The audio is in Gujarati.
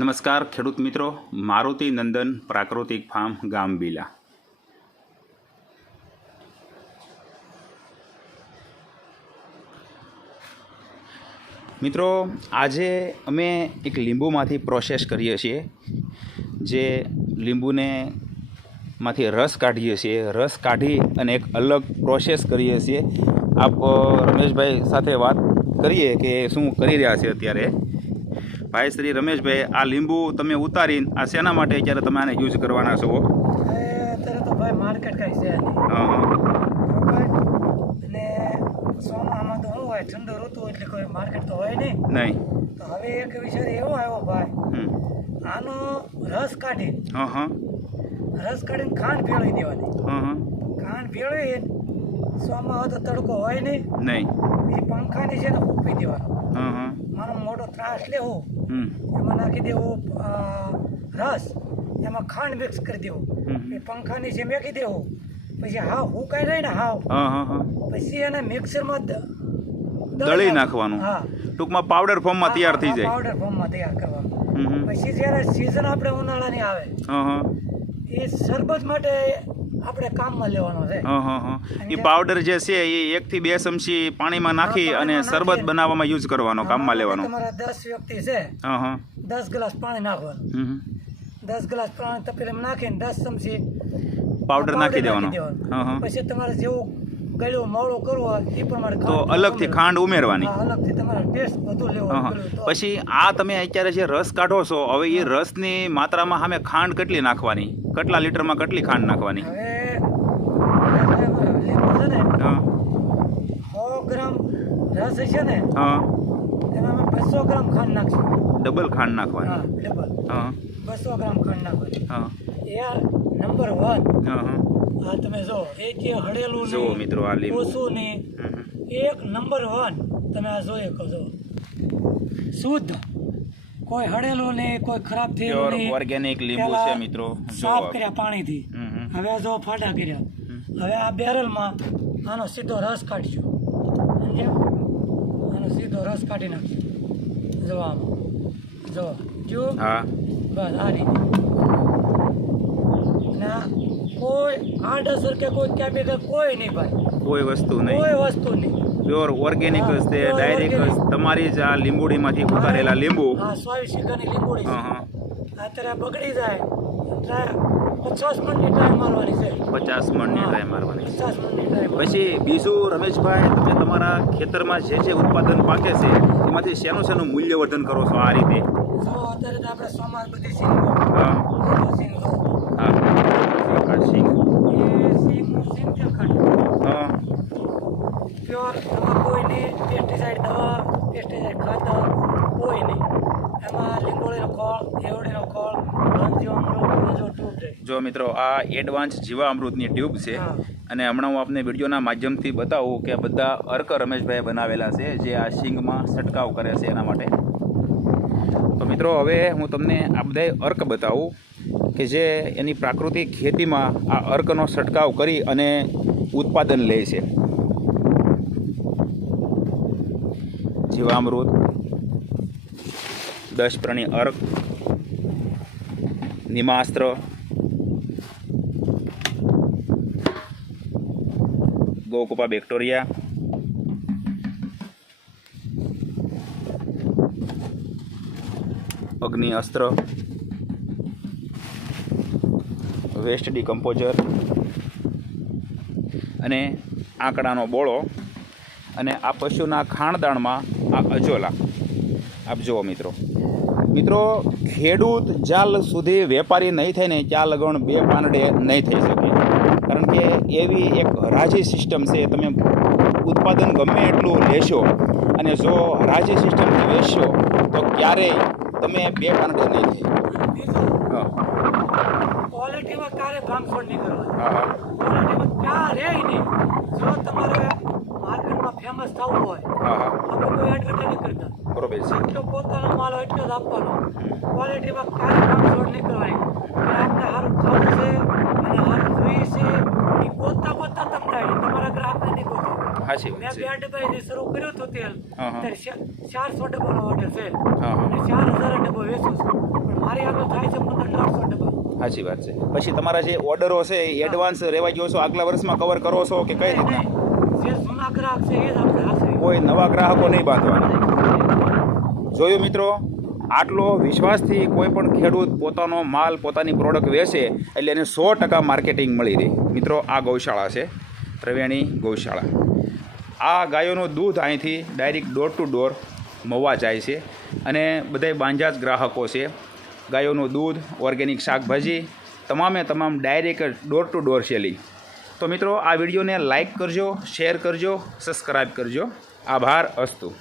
નમસ્કાર ખેડૂત મિત્રો, મારુતિ નંદન પ્રાકૃતિક ફાર્મ ગામ બીલા. મિત્રો, આજે અમે એક લીંબુમાંથી પ્રોસેસ કરીએ છીએ. જે લીંબુને માંથી રસ કાઢીએ છીએ. રસ કાઢી અને એક અલગ પ્રોસેસ કરીએ છીએ. આપ રમેશભાઈ સાથે વાત કરીએ કે શું કરી રહ્યા છે અત્યારે. ભાઈ શ્રી રમેશભાઈ, આ લીંબુ તમે ઉતારીને આ શેના માટે અત્યારે તમે આને યુઝ કરવાના છો? અત્યારે તો ભાઈ માર્કેટ કઈ છે અને સોનામાં તો શું હોય, ઠંડુ ઋતુ એટલે કોઈ માર્કેટ તો હોય નહીં. તો હવે એક વિચાર એવો આવ્યો ભાઈ, આનો રસ કાઢી ખાંડ ભેળવી દેવાની. ખાંડ ભેળવી સોમાં હોય તો તડકો હોય નહીં, પછી પંખાની છે ને ફૂંકી દેવાનો. મારો મોટો ત્રાસ લેવો, એમાં નાખી દેવું રસ, એમાં ખાંડ મિક્સ કરી દેવું, એ પંખાની છે મેકી દેવું, પછી હાવ હુકાઈ જાય ને હાવ, પછી એને મિક્સરમાં દળી નાખવાનું. ટૂંકમાં પાવડર ફોર્મમાં તૈયાર થઈ જાય. પાવડર ફોર્મમાં તૈયાર કરવાનું. પછી જ્યારે સિઝન આપણે ઉનાળાની આવે એ શરબત માટે આપણે કામમાં લેવાનો છે. એ પાવડર જે છે એ 1 થી 2 ચમચી પાણીમાં નાખી અને શરબત બનાવવામાં યુઝ કરવાનો, કામમાં લેવાનો. તમારા 10 વ્યક્તિ છે, 10 ગ્લાસ પાણી નાખવાનું. 10 ગ્લાસ પાણી તપેલીમાં નાખીને 10 ચમચી પાવડર નાખી દેવાનો. પછી તમારે જેવું ગળ્યું મોળું કરવું હોય એ પ્રમાણે તો અલગથી ખાંડ ઉમેરવાની. અલગથી તમારે ટેસ્ટ બધું લેવું. પછી આ તમે અત્યારે જે રસ કાઢો છો, હવે એ રસની માત્રામાં સામે ખાંડ કેટલી નાખવાની? કેટલા લીટરમાં કેટલી ખાંડ નાખવાની? હવે લીંબુ છે ને 100 ગ્રામ રસ છે ને એમાં અમે 200 ગ્રામ ખાંડ નાખશું. ડબલ ખાંડ નાખવાની. ડબલ 200 ગ્રામ ખાંડ નાખવાની. યાર નંબર 1 આ તમે જો એક હળેલું જો મિત્રો, આ લીંબુ ઓછું ને એક નંબર 1 તમે આ જોઈએ કહો છો, શુદ્ધ, કોઈ હળેલું નહીં, કોઈ ખરાબ થયેલું નહીં, ઓર્ગેનિક લીંબુ છે મિત્રો. સાફ કર્યા પાણીથી. હવે જો ફાટા કર્યા. હવે આ બેરલમાં આનો સીધો રસ કાઢજો, સમજ્યા? આનો સીધો રસ કાઢી નાખજો. જો આમાં જો જો બસ આ રીતે. ના કોઈ આડઅસર કે કોઈ કેમિકલ કોઈ નહીં ભાઈ, કોઈ વસ્તુ નહીં, કોઈ વસ્તુ નહીં. પ્યોર ઓર્ગેનિક જ છે, ડાયરેક્ટ તમારી જ આ લીંબુડીમાંથી ઉતારેલા લીંબુ. હા, 100 સીકાની લીંબુડી છે. અત્યારે બગડી જાય એટલે 50 મણની ટ્રાય મારવાની છે. 50 મણની ટ્રાય મારવાની. પછી બીજું રમેશભાઈ, તમે તમારા ખેતરમાં જે ઉત્પાદન પાકે છે એમાંથી શેનું મૂલ્યવર્ધન કરો છો આ રીતે? જો અત્યારે તો આપણે સોમાં બધી સિંગ પ્યોર, એમાં કોઈ નહીં પેસ્ટિસાઇડ દવા, પેસ્ટિસાઇડ ખાતર કોઈ નહીં. એમાં લીંબોળીનો ખોળ, એવડીનો ખોળ, ટ્યુબ છે. જો મિત્રો, આ એડવાન્સ જીવામૃતની ટ્યુબ છે. અને હમણાં હું આપને વિડીયોના માધ્યમથી બતાવું કે બધા અર્ક રમેશભાઈ બનાવેલા છે જે આ સિંગમાં છંટકાવ કરે છે એના માટે. તો મિત્રો, હવે હું તમને આ બધા અર્ક બતાવું કે જે એની પ્રાકૃતિક ખેતીમાં આ અર્કનો છંટકાવ કરી અને ઉત્પાદન લે છે. જીવામૃત, 10 પ્રાણી અર્ક, નિમાસ્ત્ર, ગોકુપા બેક્ટેરિયા, અગ્નિ અસ્ત્ર, વેસ્ટ ડિકમ્પોઝર અને આંકડાનો બોળો, અને આ પશુના ખાણદાણમાં આ અજોલા. આપ જુઓ મિત્રો, ખેડૂત જ્યાં સુધી વેપારી નહીં થાય ને ત્યાં લગણ 2 પાંદડે નહીં થઈ શકે. કારણ કે એવી એક હરાજી સિસ્ટમ છે. તમે ઉત્પાદન ગમે એટલું લેશો અને જો હરાજી સિસ્ટમથી વેચશો તો ક્યારેય તમે 2 પાંદડે નહીં થાય. ક્વોલિટીમાં ક્યારે ભાંગફોડ નહીં કરવાની. ક્વોલિટીમાં ક્યારેય નહીં. જો તમારે માર્કેટમાં ફેમસ થવું હોય, આપણે કોઈ એડવર્ટાઈઝ નહીં કરતા. બરોબર છે. એટલો પોતાનો માલ હોય એટલો જ આપવાનો. ક્વોલિટીમાં ક્યારે ભાંગફોડ નહીં કરવાની. આપણે સારું ખાવું છે અને સારું જોઈએ છે એ પોતા તમને તમારા ગ્રાહકને નહીં કહો. સાચી મેં વાત છે. 2 ડબ્બા શરૂ કર્યું હતું તેલ, ત્યારે 400 ડબ્બાનો ઓર્ડર છે અને 4000 ડબ્બો વેચું છું. મારી આગળ થાય છે 1500 ડબ્બા. સાચી વાત છે. પછી તમારા જે ઓર્ડરો છે એ એડવાન્સ રહેવા ગયો છો આગલા વર્ષમાં કવર કરો છો કે કઈ રીતના? જે જૂના ગ્રાહક છે એ જ આપણે હાથે. કોઈ નવા ગ્રાહકો નહીં બાંધવાના. જોયું મિત્રો, આટલો વિશ્વાસથી કોઈ પણ ખેડૂત પોતાનો માલ પોતાની પ્રોડક્ટ વેચે એટલે એને 100% માર્કેટિંગ મળી રહે. મિત્રો આ ગૌશાળા છે, ત્રિવેણી ગૌશાળા. આ ગાયોનું દૂધ અહીંથી direct door to door Mava જાય છે અને બધાય બાંજા જ ગ્રાહકો છે. ગાયોનું દૂધ, ઓર્ગેનિક શાકભાજી તમામે તમામ direct door to door selling. તો મિત્રો આ વિડીયોને લાઇક કરજો, શેર કરજો, સબસ્ક્રાઈબ કરજો. આભાર. અસ્તુ.